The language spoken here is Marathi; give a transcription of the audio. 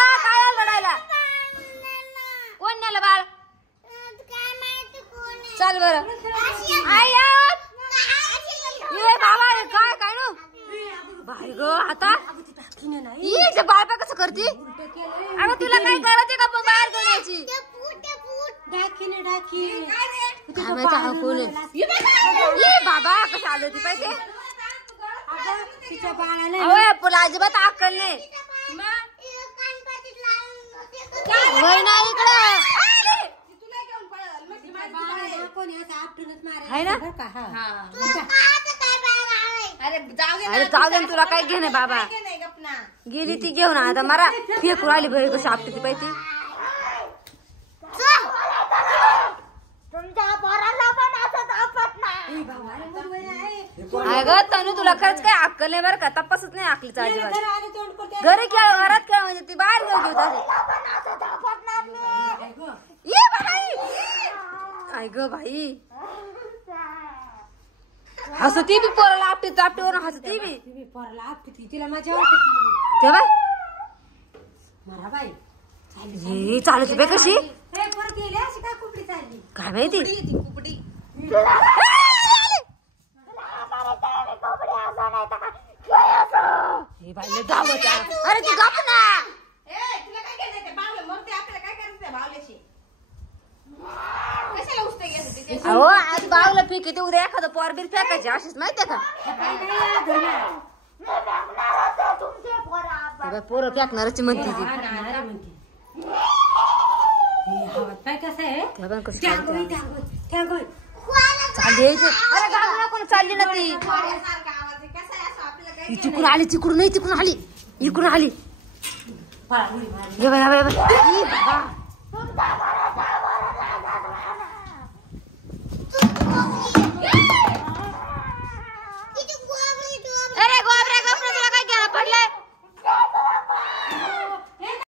का काय लढायला कोण नेलं बाळ चल बरं आई ये बाबा काय काय नो बाई ग आता ये बाळ पाय कसं करते अगं तुला काय करायचं का बाहेर करण्याची काय माहिती हा कोण ये बाबा कसं आलं ती पाहिजे तुला अजिबात अक्कल नाही वय नाही इकडे आहे ना अरे जाऊ दे तुला काय घेणे बाबा गेली ती घेऊन आता मला फेकू आली भाई कशी आपली ती पाहिजे अगं तनु तुला खरंच काय अक्कल नाही बरं का तपासच नाही आखली अजिबात घरी खेळ घरात खेळ म्हणजे ती बाहेर घेऊन आई ग भाई हसती बी पोराला आपटी चापटीवर हसती बी पोराला आपटी तिला माझ्या वाटते तेव्हा मरा बाई चालू बे कशी परत गेली अशी काय कुपडी चालली काय माहिती अरे तू गप ना अहो आज बावला फेकी ते उद्या एखादं पोरबीर फेकायचे अशीच माहितीये का पोरं फेकणारच म्हणते चालली ना ती तिकडून आली तिकडून नाही तिकडून आली इकडून आली